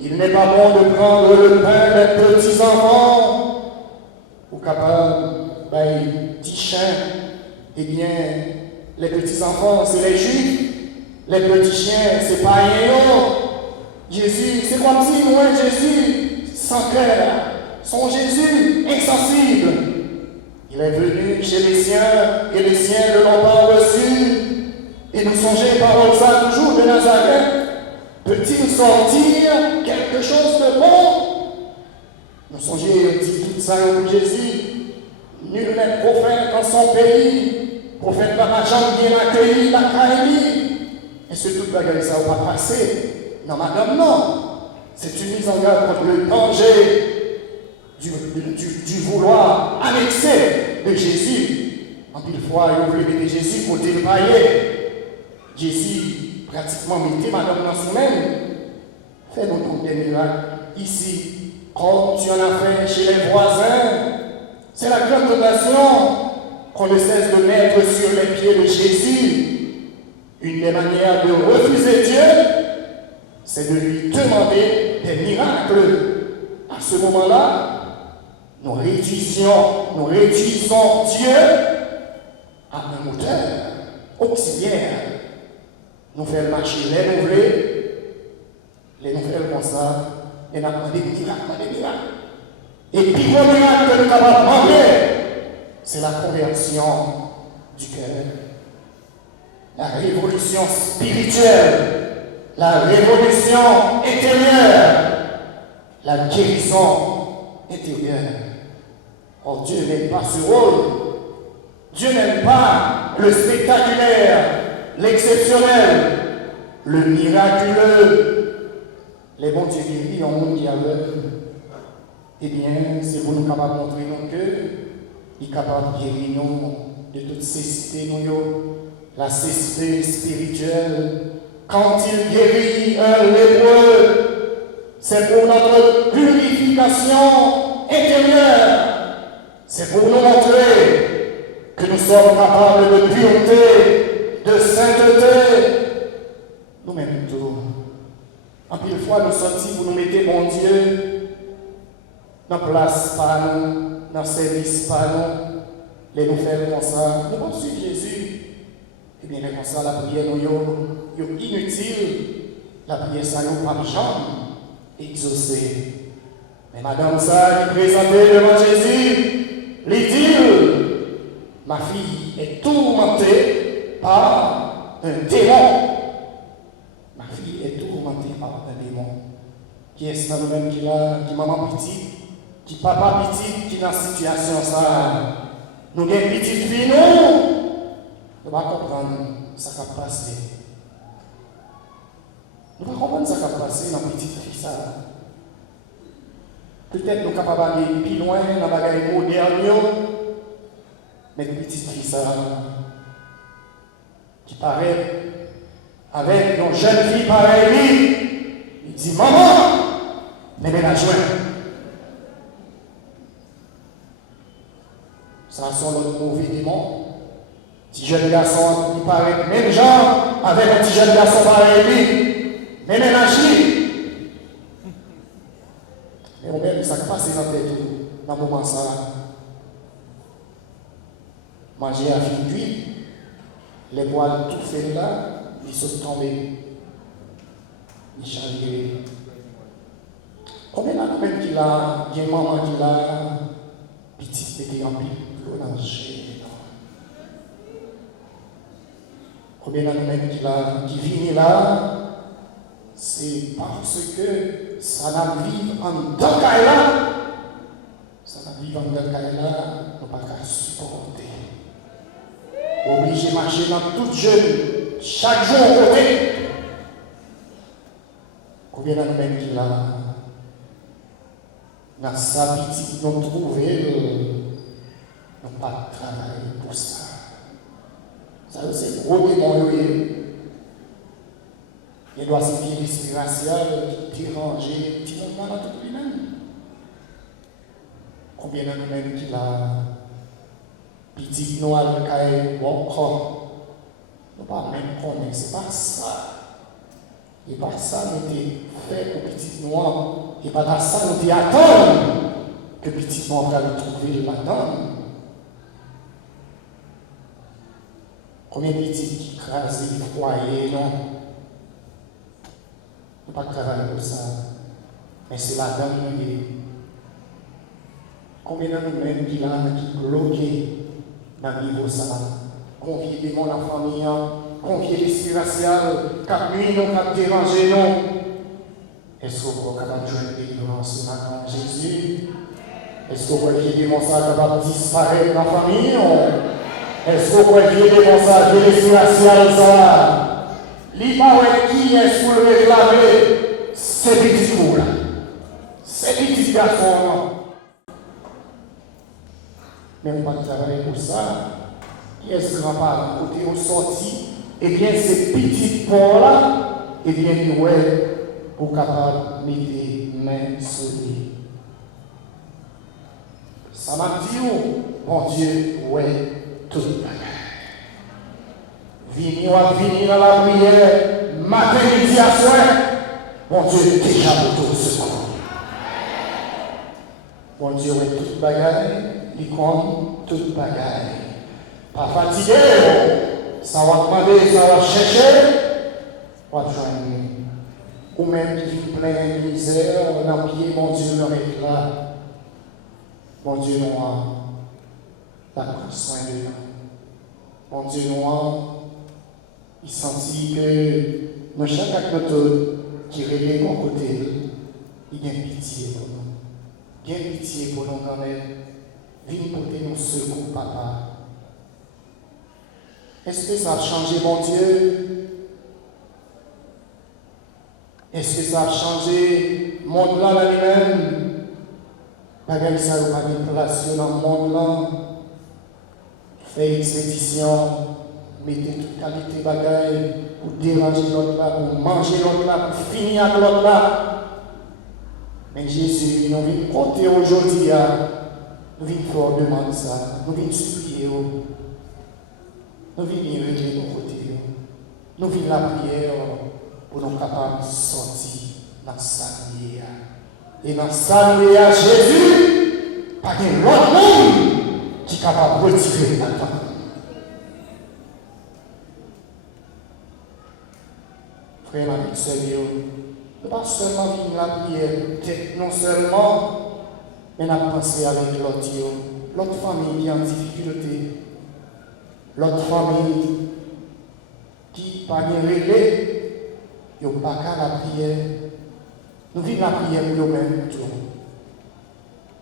il n'est pas bon de prendre le pain des petits enfants ou capable des petits chiens. Eh bien, les petits enfants, c'est les juifs. Les petits chiens, c'est pas un Jésus, c'est comme si nous, Jésus, sans cœur, son Jésus insensible. Il est venu chez les siens et les siens ne l'ont pas reçu. Et nous songeons par ça toujours de Nazareth. Peut-il sortir quelque chose de bon? Nous songeons dit tout ça pour Jésus. Nul n'est prophète dans son pays. Prophète par la jambe bien accueilli, la caille. Et ce tout bagage ça va pas passer. Non, madame, non. C'est une mise en garde contre le danger du vouloir annexer de Jésus. En pile fois, il voulait mettre Jésus pour dépailler. Jésus, pratiquement, mettait madame dans son même. Fais-nous des miracles ici, comme tu en as fait chez les voisins. C'est la grande tentation qu'on ne cesse de mettre sur les pieds de Jésus. Une des manières de refuser Dieu, c'est de lui demander des miracles. À ce moment-là, nous réduisons Dieu à un moteur auxiliaire. Nous faisons marcher les nouvelles comme ça, et nous avons des miracles. Et puis, le miracle que nous avons demandé, c'est la conversion du cœur. La révolution spirituelle, la révolution intérieure, la guérison intérieure. Oh, Dieu n'aime pas ce rôle. Dieu n'aime pas le spectaculaire, l'exceptionnel, le miraculeux. Les bons dieux guéris en monde qui aveugle. Eh bien, c'est pour nous capables de montrer nous que il est capable de guérir nous de toute cécité, la cécité spirituelle. Quand il guérit un lépreux, c'est pour notre purification intérieure. C'est pour nous montrer que nous sommes capables de pureté, de sainteté. Nous-mêmes tout. En pile fois, nous sortis pour nous mettre bon Dieu dans la place par nous, dans le service par nous. Les nous faire comme ça. Nous pas suivre Jésus. Et bien, comme ça, la prière nous est inutile. La prière, ça nous pas jamais exaucée. Mais madame, ça, qui présentait devant Jésus, lui dit, ma fille est tourmentée par un démon. Ma fille est tourmentée par un démon. Qui est ce nous-mêmes qui maman petite, qui papa petit, qui est dans la situation ça. Nous avons une petite fille, nous ne pas comprendre ce qui a passé. Nous ne pas comprendre ce qui a passé dans la petite fille ça. Peut-être nous sommes capables d'aller plus loin dans la bagaille moderne, mais une petite fille ça, qui paraît avec une jeune fille pareille, il dit maman, mais la joie. Ça sont notre mauvais démon. Petit jeune garçon qui paraît même genre avec un petit jeune garçon pareil, mais ménage. Mais on même ça passe dans tête dans le moment ça. Manger à fin d'huile, les poils tout fait là, ils sont tombés. Ils changent. Combien d'années même qu'il a, il y a une maman qui a, petit petit rempli, combien d'années même qu'il a, qui vient là, c'est parce que ça n'a vivre en dedans là, ça n'a vivre en dedans là, on ne peut pas supporter. Obligé de marcher dans toute jeune, chaque jour au côté. Combien d'années même qu'il a, dans sa petite, nous trouver, nous pas travailler pour ça. Ça, c'est gros démon. Il doit signifier l'esprit racial qui dérangeait, qui n'a pas tout lui-même. Combien de nous-mêmes qu'il a petit noir de caille, bon corps, nous pas même connaître, c'est pas ça. Et pas ça, nous avons fait pour petit noir. Et pas ça, nous avons attendre que petit noir va le trouver là-dedans. Combien de petits qui crasent, foyer, non? Nous ne pas travailler pour ça. Mais c'est là-dedans nous est. Combien de nous-mêmes qui bloqués dans le niveau ça? Confier des mots à la famille, confier l'esprit racial, cap nuit, non, cap déranger, non. Est-ce qu'on va capable de jouer une délivrance maintenant, Jésus? Est-ce qu'on va qu'il y ait des mensonges capables de disparaître dans la famille? Est-ce qu'on va qu'il y ait des mensonges de l'esprit racial, ça? L'image qui est-ce qu'on le réclamer? C'est petit coup là. C'est petit garçon. Mais on va travailler pour ça. Qui est-ce grand-parent côté au sorti? Eh bien, ces petits porcs-là, eh bien, nous, pour capable de mettre les mains sur lui. Ça m'a dit, mon Dieu, ouais, tout le bagage. Venir dans la prière, matin, midi à soir, mon Dieu, déjà pour tout ce secours. Mon Dieu, ouais, tout le bagage, il compte tout le bagage. Pas fatigué, ça va demander, ça va chercher, on va joindre. Ou même qui vit plein de misère, on a pied, mon Dieu, le mettre là. Mon Dieu noir, la prend soin de nous. Mon Dieu noir, il sentit que nous, chaque acte qui réveille mon côté, il y a pitié pour nous. Il y a pitié pour nous quand même. Viens porter nos secours, papa. Est-ce que ça a changé, mon Dieu? Est-ce que ça a changé le monde là lui-même? Bagay ça a manipulation dans le monde là. Fait expédition, mettez toute qualité bagaille pour déranger l'autre là, pour manger l'autre là, pour finir avec l'autre là. Mais Jésus, nous venons compter aujourd'hui, nous venons faire demander ça, nous venons supplier. Nous venons régler nos côtés. Nous venons la prière pour nous capables de sortir dans sa vie. Et dans sa vie, Jésus, pas de l'autre monde qui est capable de retirer la temps. Frère, ma Seigneur, ne pas seulement venir la prière, peut-être non seulement, mais nous penser avec l'autre famille qui est en difficulté. L'autre famille qui n'a pas de relais, il n'y a pas qu'à la prière. Nous vivons la prière pour nous-mêmes.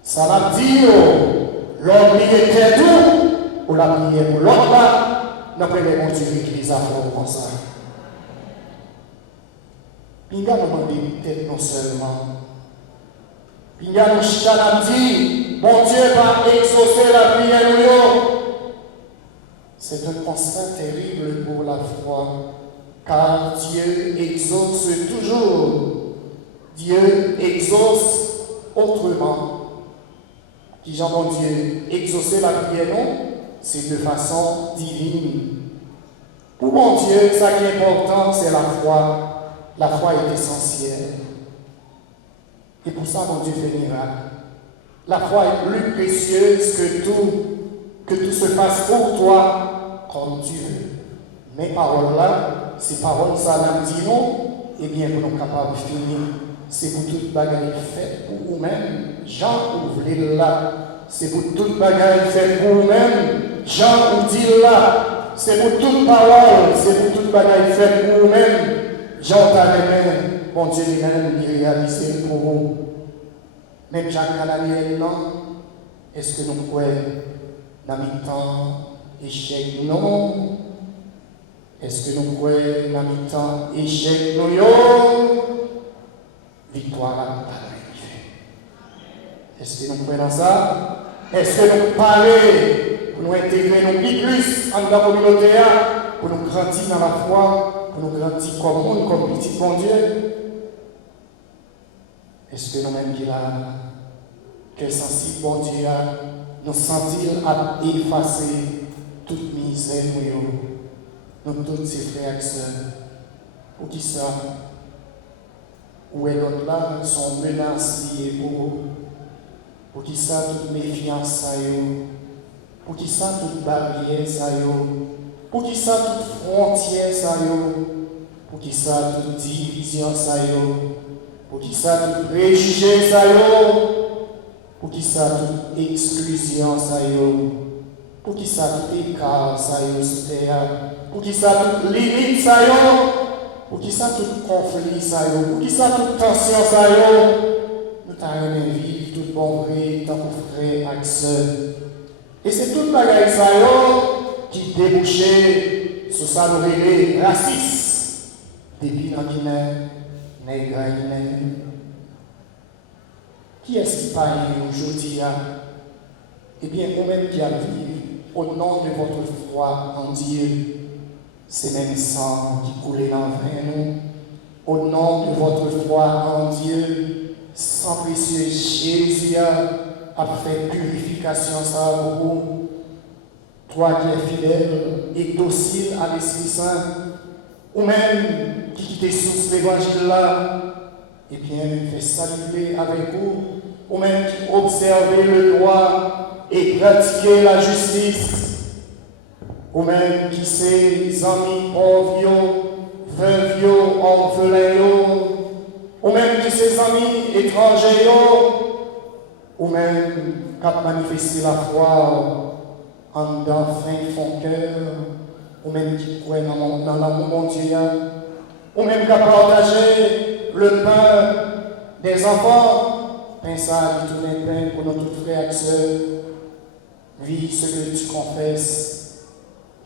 Ça va dire, l'homme qui était tout, pour la prière pour l'autre là, nous prenons mon Dieu l'église à fond comme ça. Puis nous avons demandé peut-être non seulement. Puis nous avons dit, mon Dieu va exaucer la prière nous. C'est un constat terrible pour la foi, car Dieu exauce toujours. Dieu exauce autrement. Qui Jean mon Dieu, exaucer la prière, non, c'est de façon divine. Pour mon Dieu, ça qui est important, c'est la foi. La foi est essentielle. Et pour ça, mon Dieu fait miracle. La foi est plus précieuse que tout se fasse pour toi comme tu veux. Mes paroles-là, ces paroles, ça nous dit non, eh bien, nous sommes capables de finir. C'est pour toute bagaille faite pour vous-même. Jean, vous voulez là. C'est pour toute bagaille faite pour vous-même. Jean, vous dit là. C'est pour toute parole. C'est pour toute bagaille faite pour vous-même. Jean, t'as même, bon Dieu lui-même, il réalise pour vous. Même Jacques Cananiel, non. Est-ce que nous croyons dans le temps échec? Non. Est-ce que nous croyons dans le temps échec? Non. Victoire à nous. Est-ce que nous croyons dans ça? Est-ce que nous parlons pour nous intégrer nos plus en la communauté, pour nous grandir dans la foi, pour nous grandir comme monde, comme petit bon Dieu? Est-ce que nous-mêmes qui là, que sensible bon Dieu, nous sentir à effacer toute misère, nous tous ces frères et sœurs, pour qui ça, où est l'autre là, sont menaces liées pour qui ça toute méfiance ça yo, pour qui ça toute barrière ça yo, pour qui ça toute frontière ça yo, pour qui ça toute division ça yo, pour qui ça toute préjugé ça yo, pour qui ça toute exclusion ça yo, pour qui ça tout écart ça yo sur terre, pour qui ça toute limite ça yo, pour qui ça tout conflit ça yo, pour qui ça toute tension ça yo, nous t'arrêtons vivre tout bon vrai, tant que frère avec sœur. Et c'est tout bagaille ça yo qui débouchait sur ça nous révèle raciste. Depuis dans Guinée, nègre Guinée. Qui est-ce qui parle aujourd'hui? Eh bien, vous-même qui avez vécu au nom de votre foi en Dieu, c'est même sang qui coulait dans nous. Au nom de votre foi en Dieu, sang précieux Jésus a fait purification ça pour vous. Toi qui es fidèle et docile à l'Esprit Saint, ou même qui quitte sous l'évangile là, eh bien, fais saluer avec vous, ou même qui observez le droit et pratiquez la justice, ou même qui ses amis pauvres, veuves, orphelins, ou même qui ses amis étrangers, ou même qui a manifesté la foi en dans fin fond cœur, ou même qui croit dans l'amour mon Dieu, ou même qui a partagé le pain des enfants, pense à tout le pain pour nos frères et sœurs. Vis ce que tu confesses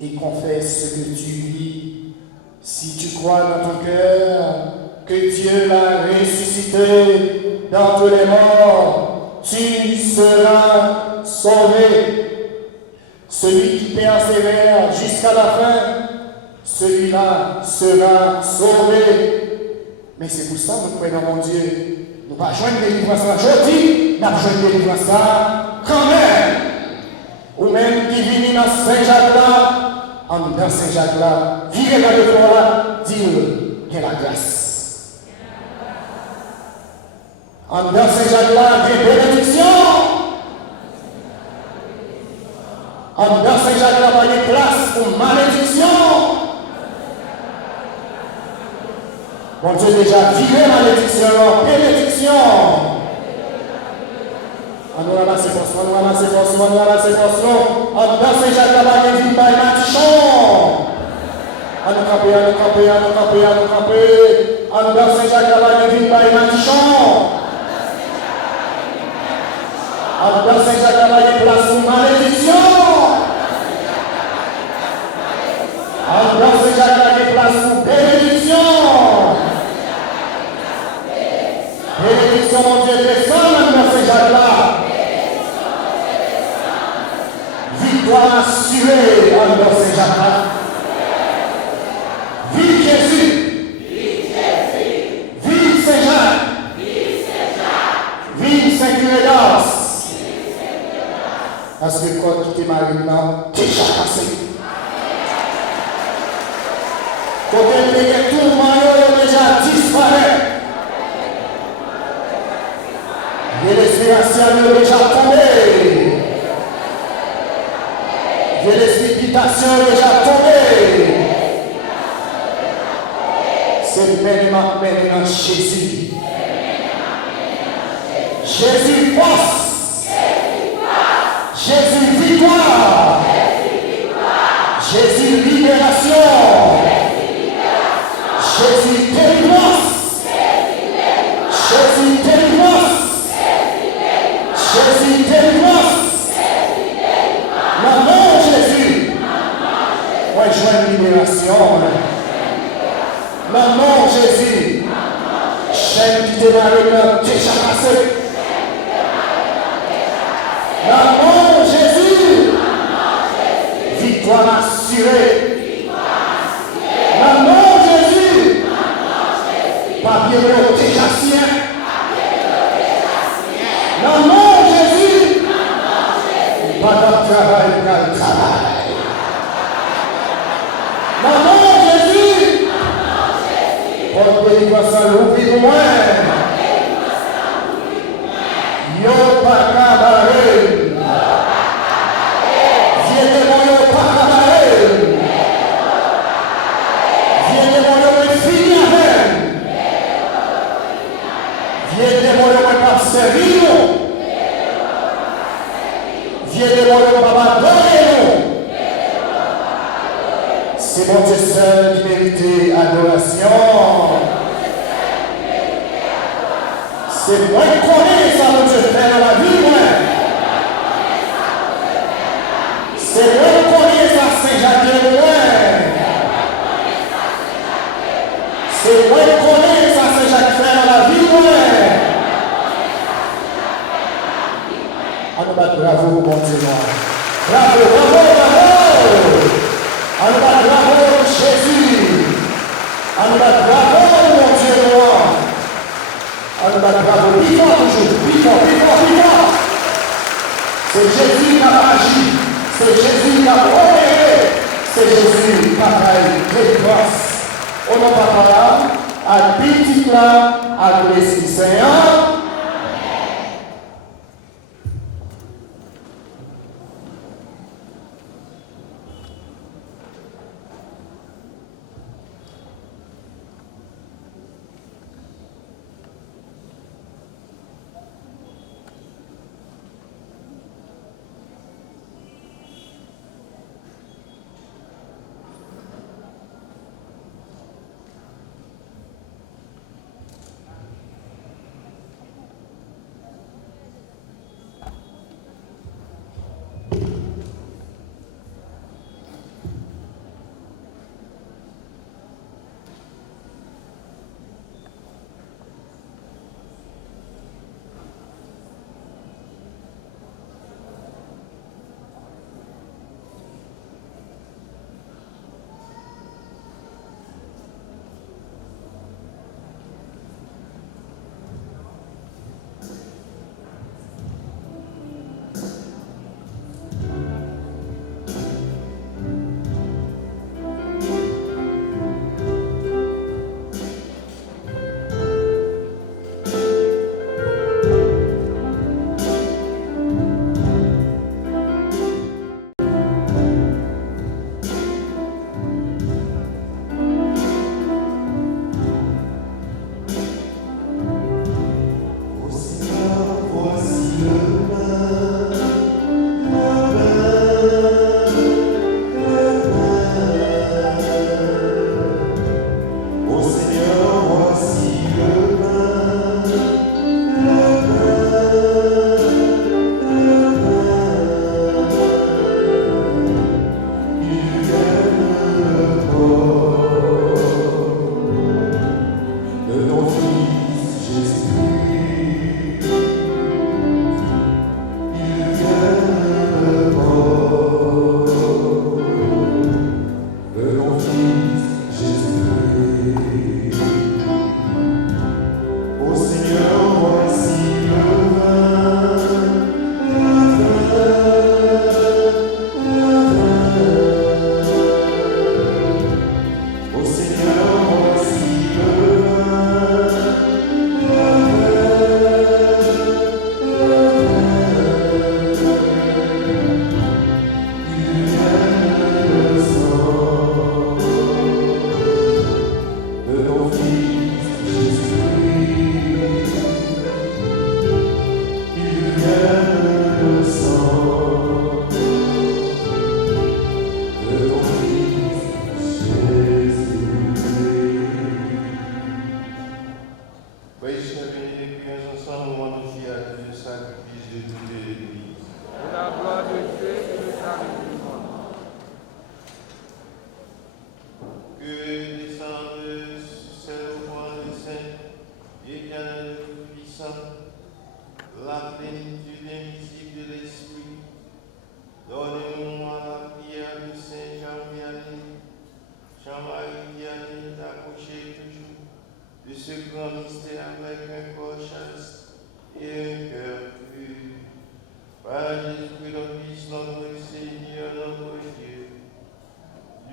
et confesse ce que tu vis. Si tu crois dans ton cœur que Dieu l'a ressuscité d'entre les morts, tu seras sauvé. Celui qui persévère jusqu'à la fin, celui-là sera sauvé. Mais c'est pour ça que nous croyons dans mon Dieu. Nous ne pouvons pas joindre délivrance aujourd'hui, nous avons joindre délivrance quand même. Ou même qui vient dans Saint-Jacques là, en dans Saint-Jacques là, virez dans le fond là, dire qu'il y a la grâce. En dans Saint-Jacques là, il y a bénédiction. En dans Saint-Jacques là, il y a place pour malédiction. Bon Dieu déjà viré malédiction, bénédiction. On nous ramasse force, on nous ramasse force, on nous ramasse force. En dans Saint-Jacques là-bas, il y a une baille matichon. On nous camper, on nous camper, on nous camper, on nous camper. En dans Saint-Jacques là-bas, il y a une baille matichon. En dans Saint-Jacques là-bas, il y a une place pour malédiction. En dans Saint-Jacques là, il y a une place pour bénédiction. Bénédiction, mon Dieu, descend dans Saint-Jacques là. Victoire assurée dans Saint-Jacques là. Vive Jésus. Vive Saint-Jacques. Vive Saint-Curédas. Parce que le code qui était marié maintenant, déjà cassé. Quand on paye tout le maillot, déjà disparaît. Et l'espérance est déjà tombée. Et l'explication est déjà tombée. C'est maintenant Jésus. Jésus force. Jésus victoire. Jésus libération. Jésus délivrance. Jésus délivrance. Jésus délivrance. Le nom de Jésus. Ouais, je vois une libération. Le nom de Jésus. Chaîne qui démarre déjà passé. Le nom de Jésus. Victoire assurée. Le nom de Jésus. Papier déjà sien. Le nom de Jésus. Pas de travail, pas de travail. Le nom de Jésus. Pour délivrance à l'ouvrir pour moi. Yo pas cabaret. Viens de mon yo pas cabaret. Viens de mon yo fini avec. Viens de mon yo pas servir. Viens de mon yo pas donner. C'est mon Dieu seul qui mérite adoration. C'est moi qui connais ça, mon Dieu fait dans la vie, moi. C'est moi qui connais ça, Saint-Jacques de moi. C'est moi qui connais ça, Saint-Jacques fait dans la vie, moi. On nous bat bravo, mon Dieu, moi. Bravo, bravo, bravo. On nous bat bravo, Jésus. On nous bat bravo, mon Dieu, moi. On nous bat bravo, vivant toujours, vivant. C'est Jésus qui a agi, c'est Jésus qui a opéré, c'est Jésus qui a fait les grâces. On n'a pas parlé à petit là, à l'Esprit Saint.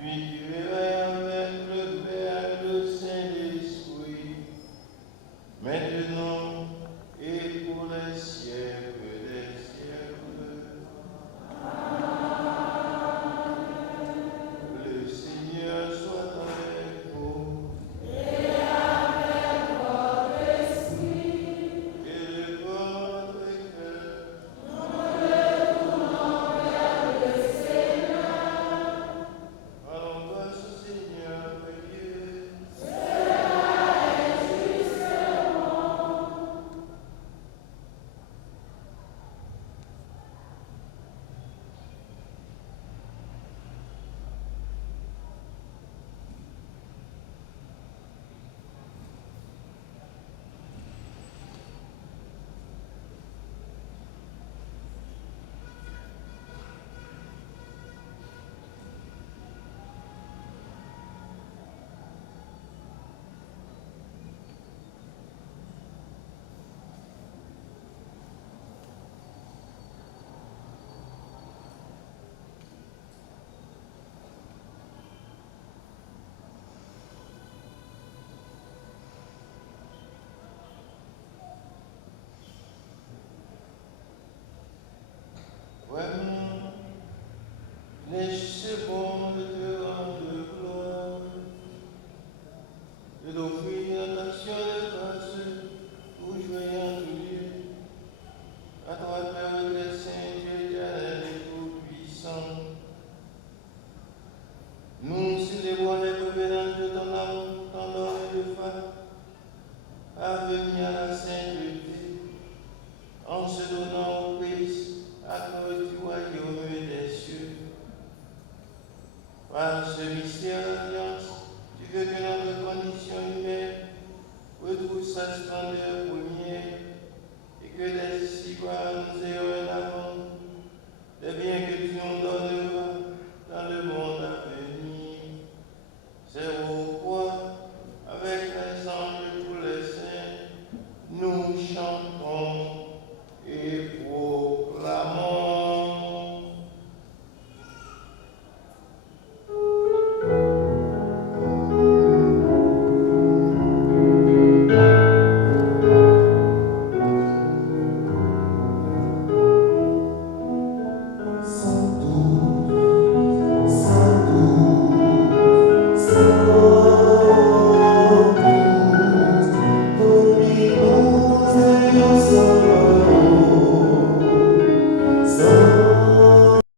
Lui qui verrait avec le Père et le Saint-Esprit, si quoi nous ayons en avant, de bien que